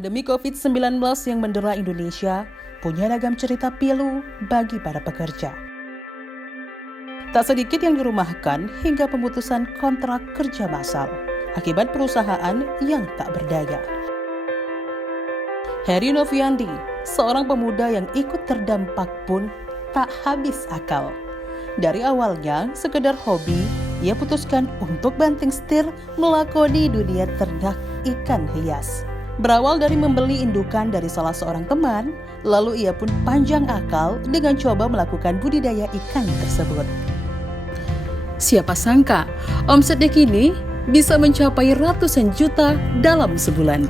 Pandemi COVID-19 yang mendera Indonesia punya ragam cerita pilu bagi para pekerja. Tak sedikit yang dirumahkan hingga pemutusan kontrak kerja massal akibat perusahaan yang tak berdaya. Heri Noviandi, seorang pemuda yang ikut terdampak pun tak habis akal. Dari awalnya sekedar hobi, ia putuskan untuk banting setir melakoni dunia ternak ikan hias. Berawal dari membeli indukan dari salah seorang teman, lalu ia pun panjang akal dengan coba melakukan budidaya ikan tersebut. Siapa sangka, omsetnya kini bisa mencapai ratusan juta dalam sebulan.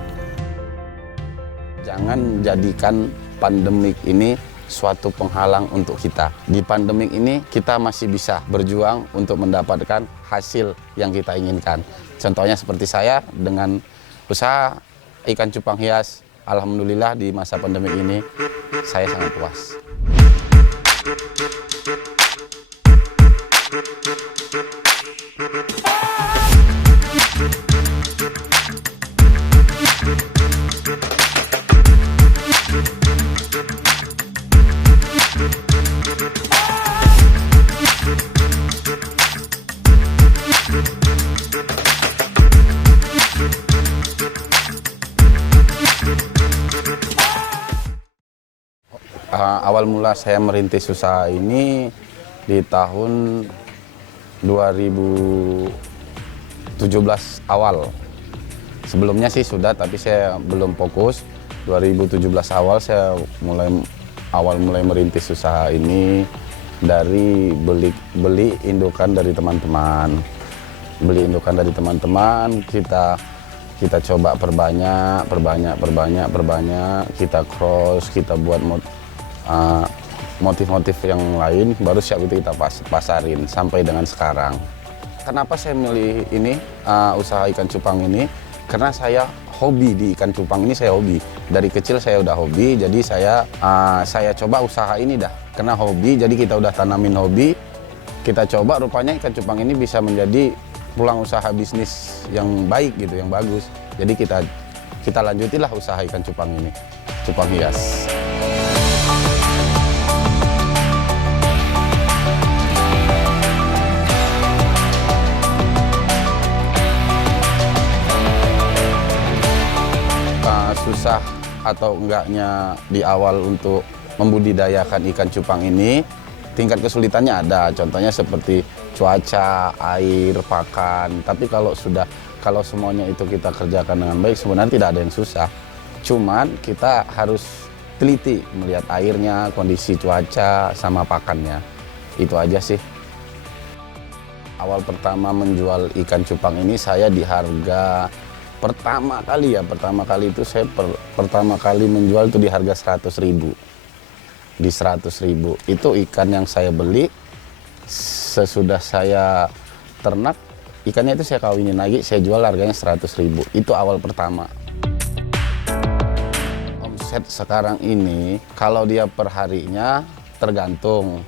Jangan jadikan pandemik ini suatu penghalang untuk kita. Di pandemik ini kita masih bisa berjuang untuk mendapatkan hasil yang kita inginkan. Contohnya seperti saya dengan usaha ikan cupang hias, alhamdulillah di masa pandemi ini saya sangat puas. Awal mula saya merintis usaha ini di tahun 2017 awal. Sebelumnya sih sudah, tapi saya belum fokus. 2017 awal saya mulai merintis usaha ini dari beli indukan dari teman-teman. Beli indukan dari teman-teman, kita coba perbanyak, kita cross, kita buat motif-motif yang lain, baru siap itu kita pasarin sampai dengan sekarang. Kenapa saya milih ini usaha ikan cupang ini? Karena saya hobi di ikan cupang ini, saya hobi. Dari kecil saya udah hobi, jadi saya coba usaha ini dah. Karena hobi, jadi kita udah tanamin hobi, kita coba rupanya ikan cupang ini bisa menjadi pulang usaha bisnis yang baik gitu, yang bagus. Jadi kita lanjutilah usaha ikan cupang ini, cupang hias. Susah atau enggaknya di awal untuk membudidayakan ikan cupang ini, tingkat kesulitannya ada. Contohnya seperti cuaca, air, pakan. Tapi kalau semuanya itu kita kerjakan dengan baik, sebenarnya tidak ada yang susah. Cuman kita harus teliti melihat airnya, kondisi cuaca, sama pakannya. Itu aja sih. Awal pertama menjual ikan cupang ini saya di harga pertama kali itu saya pertama kali menjual itu di harga 100.000. Di 100.000 itu ikan yang saya beli. Sesudah saya ternak ikannya itu saya kawinin lagi, saya jual harganya 100.000. Itu awal pertama. Omset sekarang ini kalau dia per harinya tergantung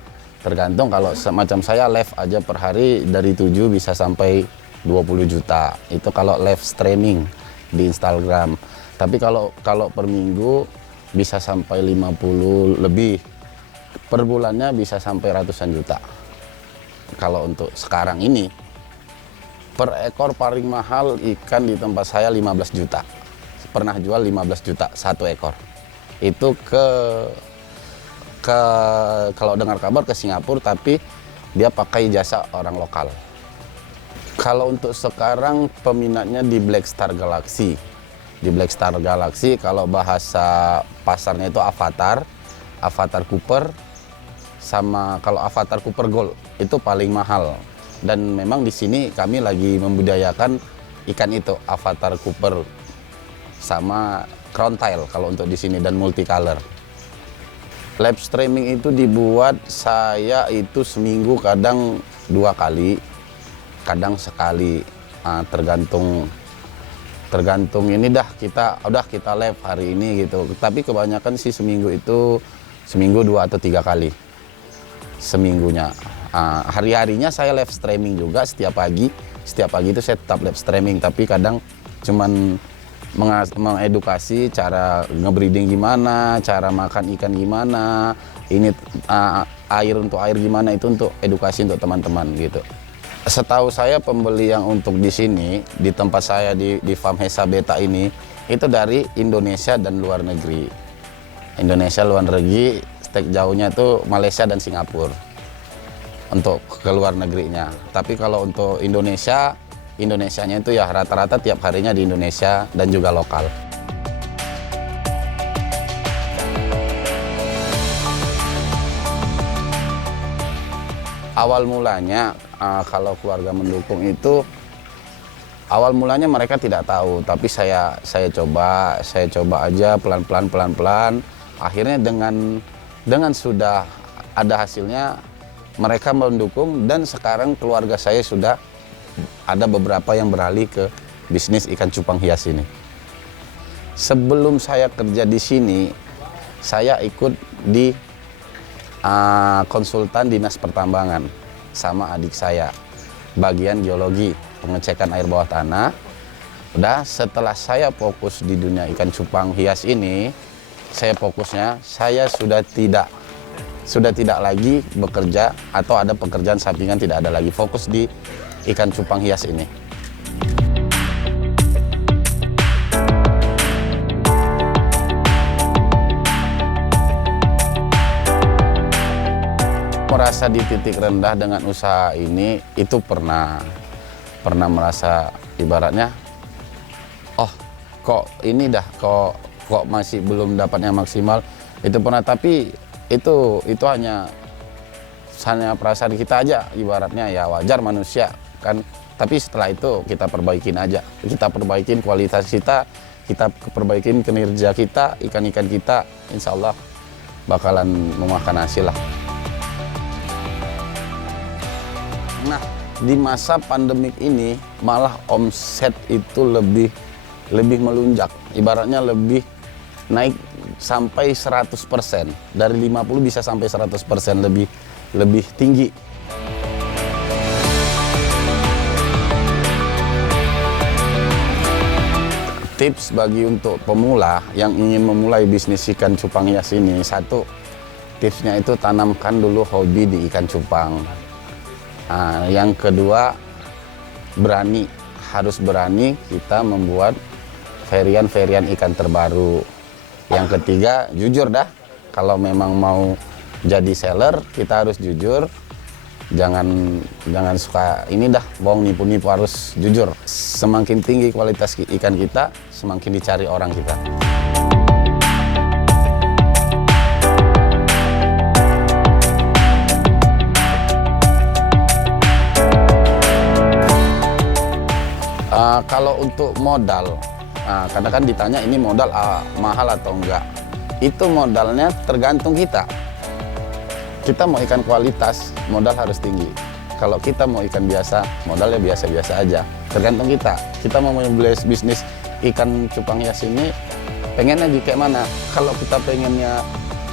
kalau semacam saya live aja per hari dari 7 bisa sampai 20 juta. Itu kalau live streaming di Instagram. Tapi kalau per minggu bisa sampai 50 lebih. Per bulannya bisa sampai ratusan juta. Kalau untuk sekarang ini, per ekor paling mahal ikan di tempat saya 15 juta. Pernah jual 15 juta satu ekor. Itu kalau dengar kabar ke Singapura, tapi dia pakai jasa orang lokal. Kalau untuk sekarang peminatnya di Black Star Galaxy. Di Black Star Galaxy kalau bahasa pasarnya itu Avatar Cooper, sama kalau Avatar Cooper Gold itu paling mahal. Dan memang di sini kami lagi membudidayakan ikan itu, Avatar Cooper sama Crown Tail kalau untuk di sini, dan multicolor. Live streaming itu dibuat saya itu seminggu kadang 2 kali. Kadang sekali, tergantung ini dah kita live hari ini gitu. Tapi kebanyakan sih seminggu 2 atau 3 kali seminggunya. Hari-harinya saya live streaming juga setiap pagi itu saya tetap live streaming, tapi kadang cuman mengedukasi cara ngebreeding gimana, cara makan ikan gimana, ini air untuk air gimana, itu untuk edukasi untuk teman-teman gitu. Setahu saya pembeli yang untuk di sini, di tempat saya di Farm Hesa Beta ini, itu dari Indonesia dan luar negeri. Indonesia, luar negeri, stek jauhnya itu Malaysia dan Singapura untuk ke luar negerinya. Tapi kalau untuk Indonesianya itu ya rata-rata tiap harinya di Indonesia dan juga lokal. Awal mulanya kalau keluarga mendukung itu, awal mulanya mereka tidak tahu, tapi saya coba aja pelan-pelan. Akhirnya dengan sudah ada hasilnya, mereka mendukung, dan sekarang keluarga saya sudah ada beberapa yang beralih ke bisnis ikan cupang hias ini. Sebelum saya kerja di sini, saya ikut di konsultan dinas pertambangan sama adik saya, bagian geologi, pengecekan air bawah tanah. Udah, setelah saya fokus di dunia ikan cupang hias ini, saya sudah tidak lagi bekerja atau ada pekerjaan sampingan, tidak ada lagi, fokus di ikan cupang hias ini. Merasa di titik rendah dengan usaha ini, itu pernah merasa ibaratnya, oh kok ini dah kok masih belum dapatnya maksimal, itu pernah. Tapi itu hanya perasaan kita aja, ibaratnya ya wajar manusia kan. Tapi setelah itu kita perbaikin aja, kita perbaikin kualitas kita perbaikin kinerja kita, ikan-ikan kita, insya Allah bakalan memakan hasil lah. Nah, di masa pandemik ini malah omset itu lebih melunjak, ibaratnya lebih naik sampai 100%, dari 50 bisa sampai 100% lebih tinggi. Tips bagi untuk pemula yang ingin memulai bisnis ikan cupang hias ini, satu, tipsnya itu tanamkan dulu hobi di ikan cupang. Yang kedua, harus berani kita membuat varian ikan terbaru. Yang ketiga, jujur dah, kalau memang mau jadi seller, kita harus jujur. Jangan suka ini dah, bohong, nipu-nipu, harus jujur. Semakin tinggi kualitas ikan kita, semakin dicari orang kita. Kalau untuk modal, karena kan ditanya ini modal mahal atau enggak, itu modalnya tergantung kita. Kita mau ikan kualitas, modal harus tinggi. Kalau kita mau ikan biasa, modalnya biasa-biasa aja. Tergantung kita. Kita mau mulai bisnis ikan cupang hias ini, pengennya kayak mana? Kalau kita pengennya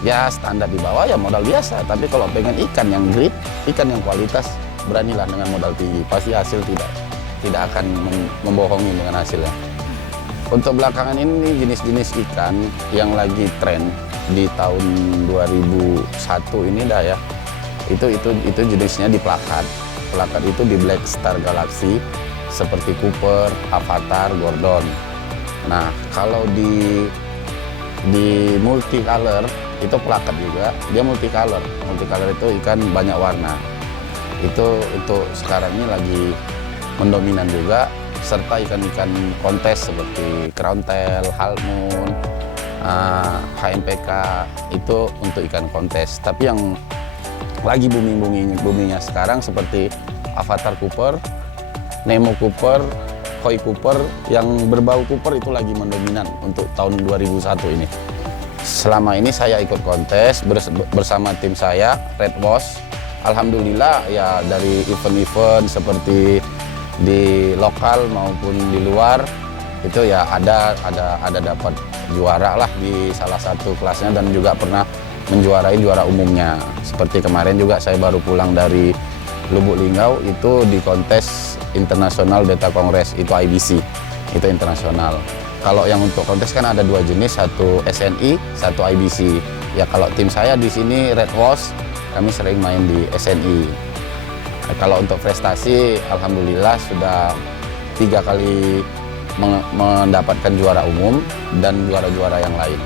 ya standar di bawah, ya modal biasa. Tapi kalau pengen ikan yang grade, ikan yang kualitas, beranilah dengan modal tinggi. Pasti hasil tidak akan membohongi dengan hasilnya. Untuk belakangan ini jenis-jenis ikan yang lagi tren di tahun 2001 ini dah ya. Itu jenisnya di plakat. Plakat itu di Black Star Galaxy seperti Cooper, Avatar, Gordon. Nah, kalau di multicolor itu plakat juga, dia multicolor. Multicolor itu ikan banyak warna. Itu untuk sekarang ini lagi mendominan juga, serta ikan-ikan kontes seperti crown tail, half moon, HMPK, itu untuk ikan kontes. Tapi yang lagi boomingnya sekarang seperti Avatar Cooper, Nemo Cooper, Koi Cooper, yang berbau Cooper itu lagi mendominan untuk tahun 2001 ini. Selama ini saya ikut kontes bersama tim saya, Red Boss. Alhamdulillah ya, dari event-event seperti di lokal maupun di luar itu ya ada dapat juara lah di salah satu kelasnya, dan juga pernah menjuarai juara umumnya. Seperti kemarin juga saya baru pulang dari Lubuk Linggau, itu di kontes internasional Beta Kongres, itu IBC, itu internasional. Kalau yang untuk kontes kan ada 2 jenis, satu SNI, satu IBC. Ya kalau tim saya di sini Red Wolves, kami sering main di SNI. Nah, kalau untuk prestasi, alhamdulillah sudah 3 kali mendapatkan juara umum dan juara-juara yang lain.